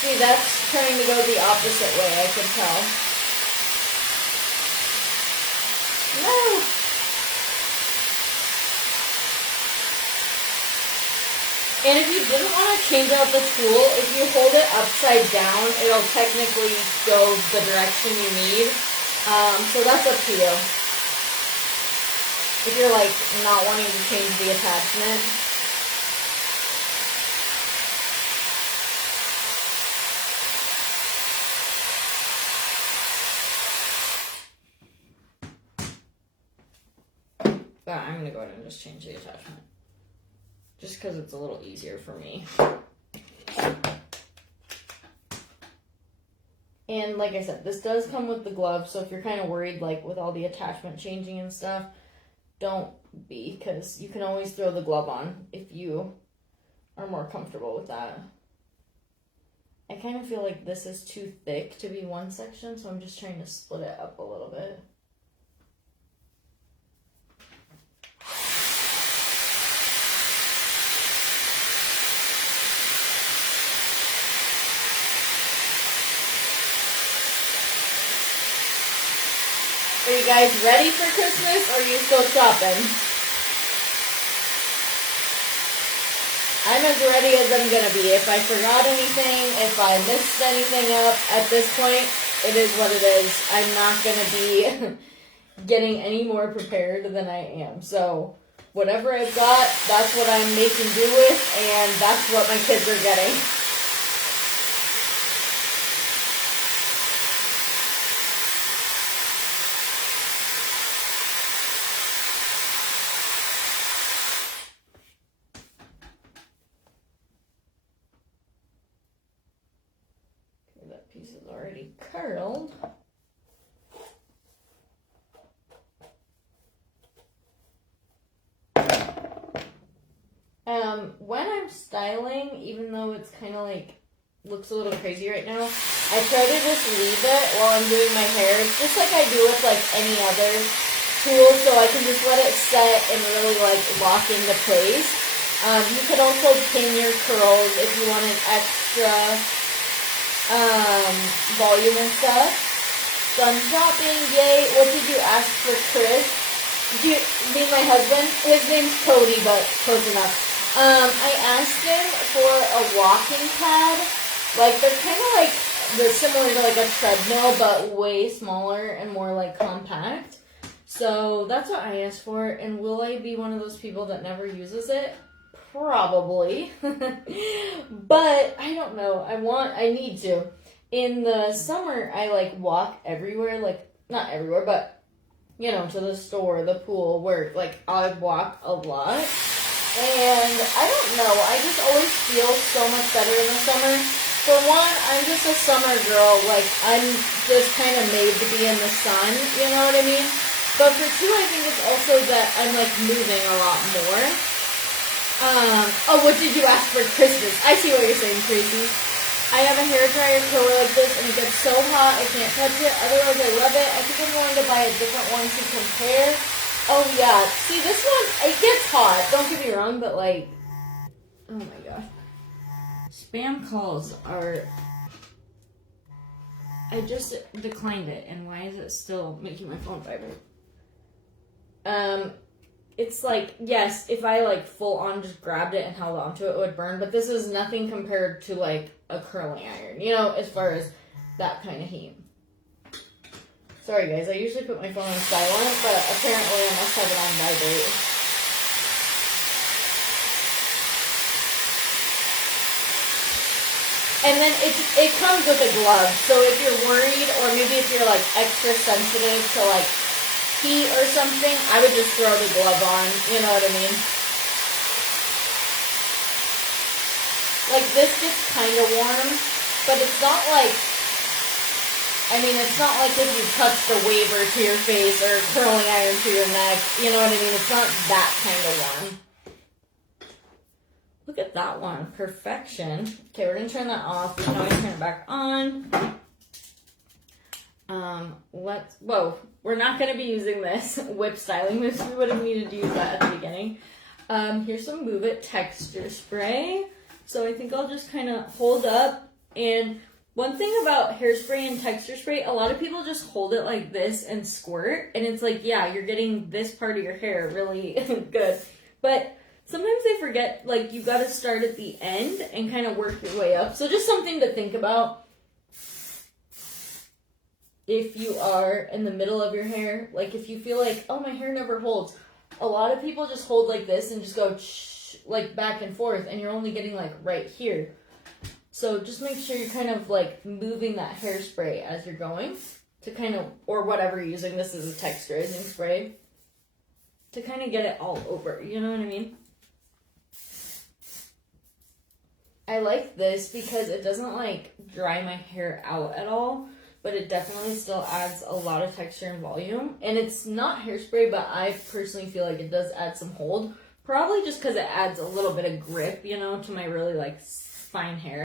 See, that's trying to go the opposite way, I can tell. No! And if you didn't want to change out the tool, if you hold it upside down, it'll technically go the direction you need. So that's up to you. If you're like not wanting to change the attachment. But I'm going to go ahead and just change the attachment. Just because it's a little easier for me. And like I said, this does come with the glove, so if you're kind of worried like with all the attachment changing and stuff, don't be, because you can always throw the glove on if you are more comfortable with that. I kind of feel like this is too thick to be one section, so I'm just trying to split it up a little bit. Are you guys ready for Christmas, or are you still shopping? I'm as ready as I'm going to be. If I forgot anything, if I missed anything up, at this point, it is what it is. I'm not going to be getting any more prepared than I am. So, whatever I've got, that's what I'm making do with, and that's what my kids are getting. Piece is already curled. When I'm styling, even though it's kind of like looks a little crazy right now, I try to just leave it while I'm doing my hair, just like I do with like any other tool, so I can just let it set and really like lock into place. You could also pin your curls if you wanted extra volume and stuff. Done shopping, yay. What did you ask for, Chris? Did you mean my husband? His name's Cody, but close enough. I asked him for a walking pad. Like, they're kind of like, they're similar to like a treadmill, but way smaller and more like compact. So that's what I asked for. And will I be one of those people that never uses it? Probably. But I don't know. I need to. In the summer, I like walk everywhere, like not everywhere, but you know, to the store, the pool, work. Like I walk a lot. And I don't know, I just always feel so much better in the summer. For one, I'm just a summer girl. Like I'm just kind of made to be in the sun, you know what I mean? But for two, I think it's also that I'm like moving a lot more. Oh, what did you ask for Christmas? I see what you're saying, Tracy. I have a hairdryer curler like this, and it gets so hot I can't touch it. Otherwise, I love it. I think I'm going to buy a different one to compare. Oh, yeah. See, this one, it gets hot. Don't get me wrong, but, like, oh, my gosh. Spam calls are... I just declined it, and why is it still making my phone vibrate? It's like, yes, if I, like, full-on just grabbed it and held onto it, it would burn. But this is nothing compared to, like, a curling iron. You know, as far as that kind of heat. Sorry, guys. I usually put my phone on silent, but apparently I must have it on vibrate. And then it comes with a glove. So if you're worried, or maybe if you're, like, extra sensitive to, like, heat or something, I would just throw the glove on, you know what I mean? Like, this gets kind of warm, but it's not like, I mean, it's not like if you touch the waver to your face or curling iron to your neck, you know what I mean? It's not that kind of warm. Look at that one, perfection. Okay, we're gonna turn that off. We can always turn it back on. Whoa, we're not going to be using this whip styling mousse. We would have needed to use that at the beginning. Here's some Move It texture spray. So I think I'll just kind of hold up And one thing about hairspray and texture spray, a lot of people just hold it like this and squirt, and it's like, yeah, you're getting this part of your hair really good. But sometimes they forget, like, you gotta start at the end and kind of work your way up. So just something to think about if you are in the middle of your hair. Like, if you feel like, oh, my hair never holds, a lot of people just hold like this and just go like back and forth, and you're only getting like right here. So just make sure you're kind of like moving that hairspray as you're going to kind of, or whatever you're using, this is a texturizing spray, to kind of get it all over, you know what I mean? I like this because it doesn't like dry my hair out at all, but it definitely still adds a lot of texture and volume. And it's not hairspray, but I personally feel like it does add some hold, probably just because it adds a little bit of grip, you know, to my really like fine hair.